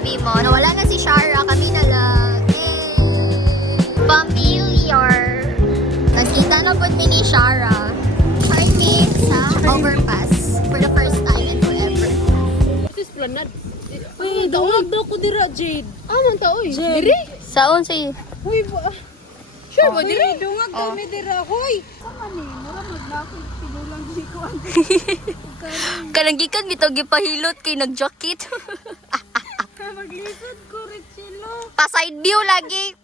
sabi mo? Nawala na si Shara, kami na lang. Familiar. Nakita na po ni Shara. Parking sa overpass for the first time in forever. This is planad. Uy, dawag daw ko dira, Jade. Man ta, uy. Jade. Diri? Saon si... Uy, ba? Sure ba, diri? Dungag kami dira, hoy. Sama ni, mura magnakit tigulang di ko ano. Kalanggikan bitaw gipahilot kay nag-jacket. Maglisod ko Richilo. Pa side view lagi.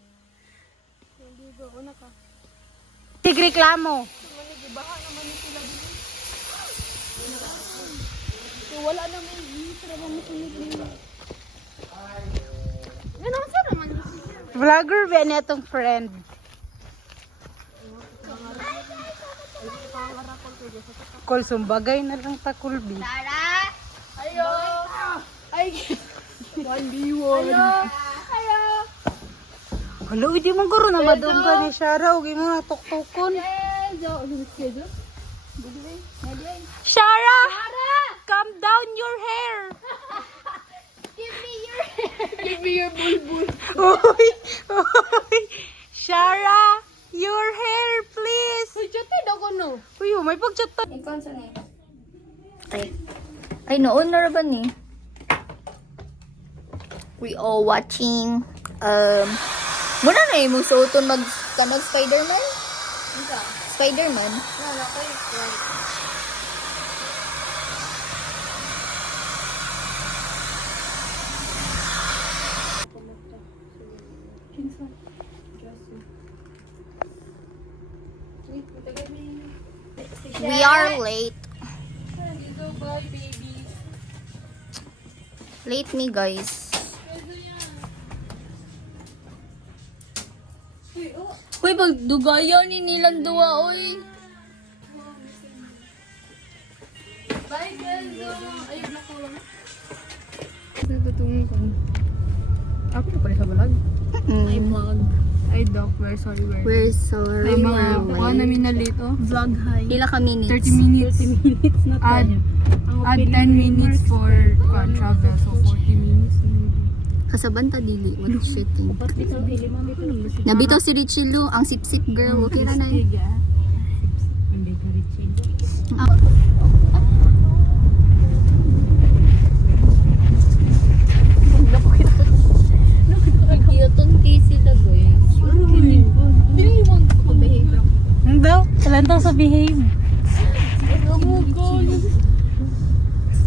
Tigreklamo. Wala naman trabaho mo sunod din. Ano sa naman? Vlogger ba niya tong friend? Kol sumbagay na lang ta kulbi. Shara! Ayo! Ay! 1v1. Ayo! Hello, hindi man guro na madunggan ni Shara. Huwag mo na tuktukon. Shara! Calm down your hair. Give me your bulbul. Uy! Uy! Shara! Your hair, please! Uy, chatid ako no. Uy, may pag-chat ta. Ay, noon na ba ni? We all watching, muna na yung musuoton mag-kanag Spider-Man? Spider-Man? We are late. Late me, guys. Uy, pagdugaya ni nilang duwa, oy. Bye, Kelzo. Ayun na ko. Natutungin ko. Ako na pala sa vlog. Ay, vlog. Ay, doc. We're sorry. We're sorry. Ay, mga kuha namin na late, oh. Vlog high. Pila ka minutes? 30 minutes. 30 minutes na tayo. Add 10 minutes for travel. So, 40 minutes. Kasabanta dili, what shitting. Nabitaw si Richilo, ang sip-sip girl. Okay na na yun. Nagkiyoton kay sila, guys. Diniwag ko behave. Ano daw? Talantang sa behave. Oh, God.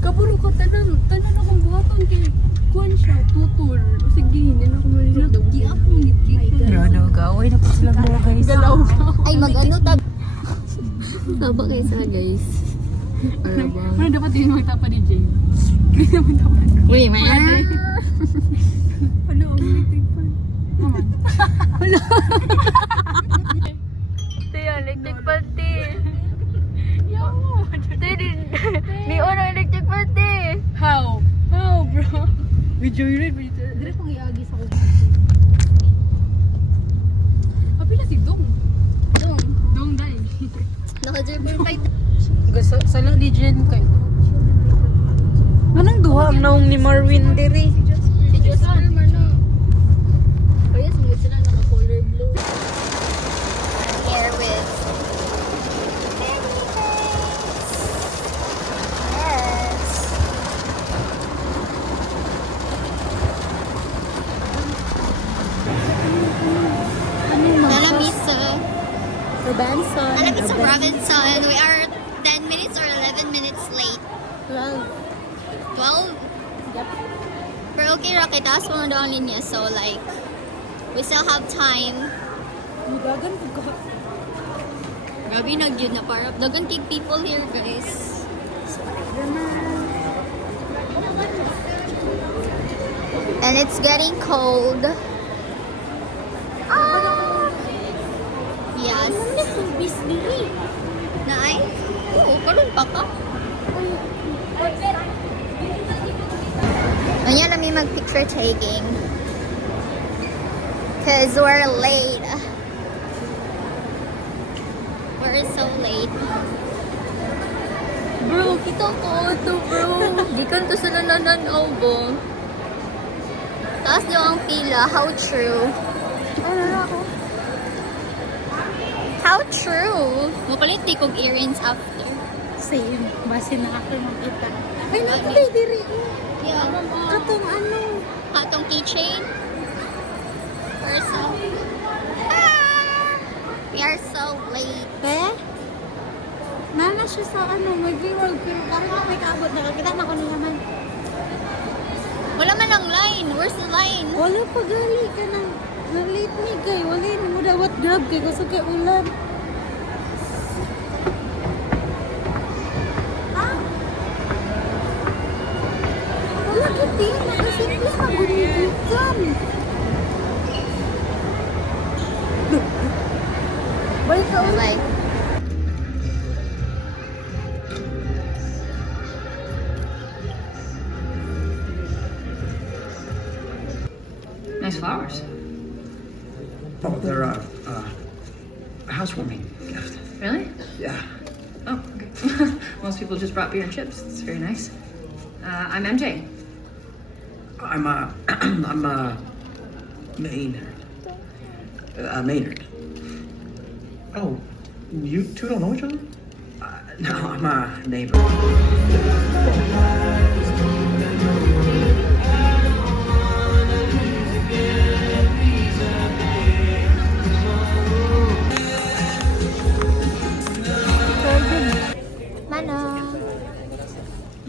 Kaburo ko, tanan akong buhaton kay kuwan siya, tutol. Sige, hindi na ako malinag. Di ako ngiti. Grabe, gaway na po silang mga guys. Galaw ka. Ay, mag-ano tab... Taba kayo sa guys. Arabang. Pero dapat din magtapa ni Jane. Hindi naman tapa. Uy, man. Ano, ang meeting pa. Mama. Ito yung electric party. Yaw mo. May ono electric party. How? How, bro? With joyride, Dire kong iagi sa kubo. Kapila si Dong. Dong dahil. Naka-0.5. Sala di dyan kayo. Anong duha ang naong ni Marwin diri? Si Jasper Marno. Kaya sumut sila naka-color blue. I'm here with... Yes. Nalamisa. Robinson. Nalamisa Robinson. We are 10 minutes or 11 minutes late. 12. 12? Yep. Pero okay ra kay taas mo daw ang linya, so like we still have time. Mudagan ko ka. Grabe nagyud na para dagan kay people here, guys. And it's getting cold. Ah! Yes. Naay? Oo, karon pa ka. Ayan namin mag-picture taking. Cause we're late. We're so late. Bro, kita ko ito, bro. Di ka to sa nananaw, bo. Tapos daw ang pila. How true? Ano na ako? How true? Mapalit di kong earrings after. Same. Base na ako makita. Ay, nakapay diri. Yeah. Katong ano. Atong keychain. We're so... Ah! We are so late. Te? Nana siya sa ano, mag-world pero parang ako may kaabot. Nakakita na ko niya man. Wala man ang line. Where's the line? Wala pa gali ka na. Na-late ni kay. Wala yun mo dawat grab kay. Gusto kay ulan. Wala kiti. Nakasimple na gunigikan. Balik ka ulit. Bye. Nice flowers. Oh, they're a housewarming gift. Really? Yeah. Oh, okay. Most people just brought beer and chips. It's very nice. I'm MJ. I'm Maynard. Maynard. Oh, you two don't know each other? No, I'm a neighbor.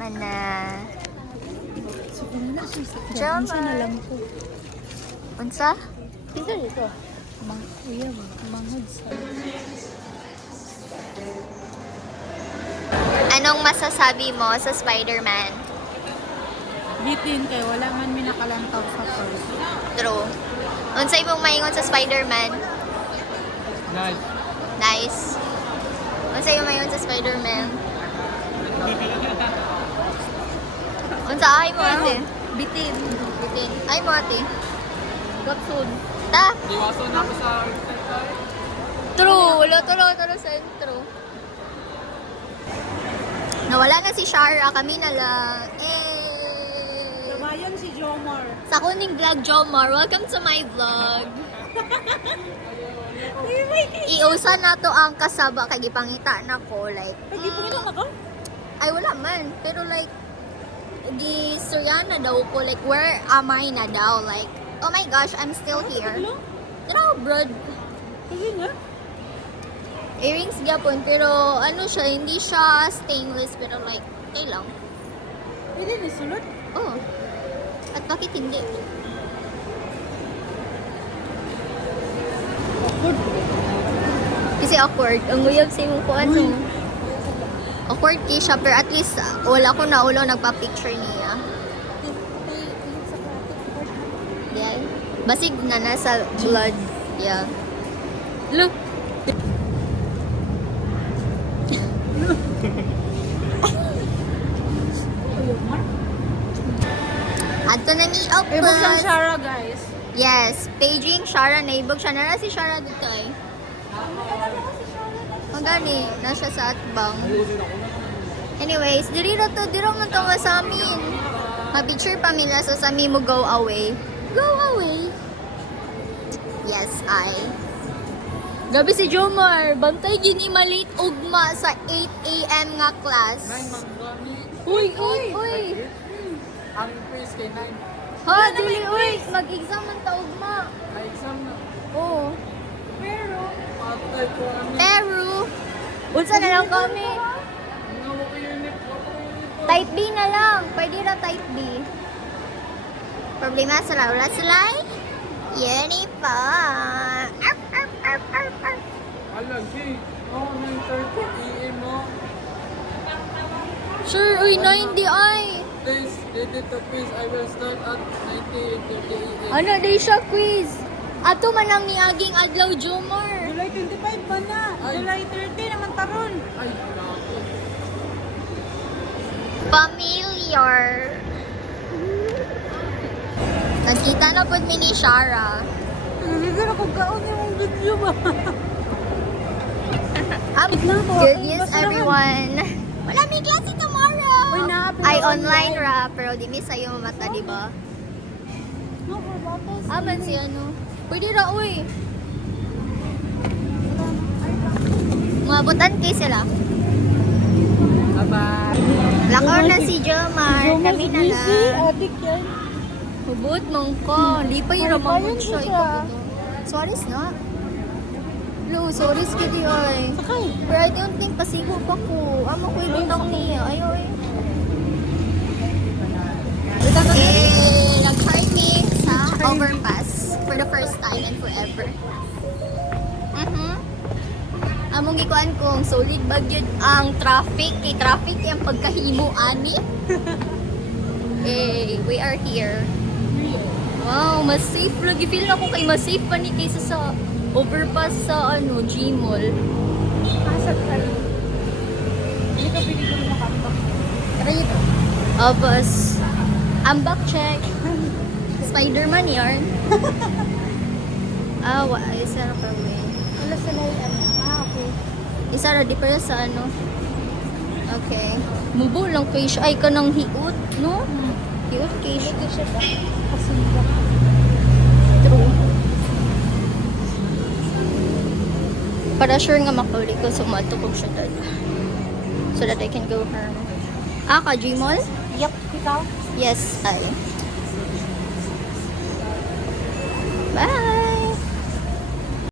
Mana. So, kung na siya sa Jama. Unsa na lang ko. Unsa? Tingnan dito. Kuya ba? Manghod sa... Anong masasabi mo sa Spider-Man? Bitin kay wala man mi nakalantaw sa first. True. Unsay mong maingon sa Spider-Man? Nice. Nice. Unsay mong maingon sa Spider-Man? Unsa ay mo ate? Bitin. Bitin. Ay mo ate. Gapsun. Ta? Iwaso na ako sa True. Wala tulo sa intro. Nawala na si Shara. Kami na lang. Sabayan si Jomar. Sa kuning vlog, Jomar. Welcome to my vlog. Iusa na to ang kasaba kay gipangita na ko like Pagipangin lang ako? ay wala man pero like gistorya na daw ko like where am I na daw like oh my gosh I'm still here. Pero bro, Kasi nga. earrings gyapon pero ano siya hindi siya stainless pero like okay lang. Pwede na sulod. Oh. At bakit hindi? Kasi awkward. Ang guyab sa imong kuan no. Awkward kay siya pero at least wala ko na ulo nagpa-picture niya. Yeah. Basig na nasa blood. Yeah. Look. Ato na ni Ibog siyang Opus. Shara, guys. Yes, paging Shara na ibog siya. Nara si Shara dito ay. Ang gani, nasa sa atbang. Anyways, diri na to, dirang man to nga sa amin. Ma-picture pa mila so sa amin mo go away. Go away. Yes, I. Gabi si Jomar, bantay gini malit ugma sa 8 a.m. nga class. Uy, uy, uy. Ang quiz kay 9. Ha, dili, uy. Mag-exam man ta ugma. May exam na. Oo. Patay ko ang Pero, unsa na lang kami? mga unit. Type B na lang. Pwede na type B. Problema sila. Wala sila eh. Uniform. Arf, arf, arf, arf, arf. Alam, si. Oh, 9:30 AM mo. Sure, uy, 90 ay. Please, edit the quiz. I will start at 9:30 AM. Ano, day siya quiz. Ato man lang ni Aging Adlaw Jomar. July 25 ba na? July 30 naman taron. Ay, grabe. Familiar. Nagkita na po ni Shara. Nagigil ako kaon yung video ba? Good news, everyone. Wala may klase tomorrow. Uy, na, pero Ay, online ra. Pero di miss sa'yo mata, di ba? No, Aman si ano. Pwede ra, uy. Mabutan kay sila. Lakaw na si Jomar. Kami na lang. Adik yan. Hubot mong ko. Di pa yung ramamon siya. Ikaw ito. Sorry na. Lo, sorry kiti ay. Sakay. Pero I don't think pasigo pa ko. Amo ko ibutang niya. Ayaw eh. Nag-parking sa overpass for the first time and forever. Among ikuan kong solid bagyod ang traffic. Kay traffic yung pagkahimo ani. We are here. Wow, mas safe lagi. Feel na ko kay mas safe pa ni kaysa sa overpass sa ano, Gmall. Asat ka lang. Hindi ka pili ko makapag. Tara ito. Abas. Ambak check. Spider-Man yarn. Isa na pa may. Wala sila yung ano. Okay. Isa na di pa sa ano. Okay. Mubo lang kay siya. Ay, kanang hiut, no? Hiut kay siya. Ito siya ba? Kasi True. Para sure nga makauli ko, sumato ko siya dad. So that I can go home. Ka Gmall? Yup, ikaw? Yes, I. Bye!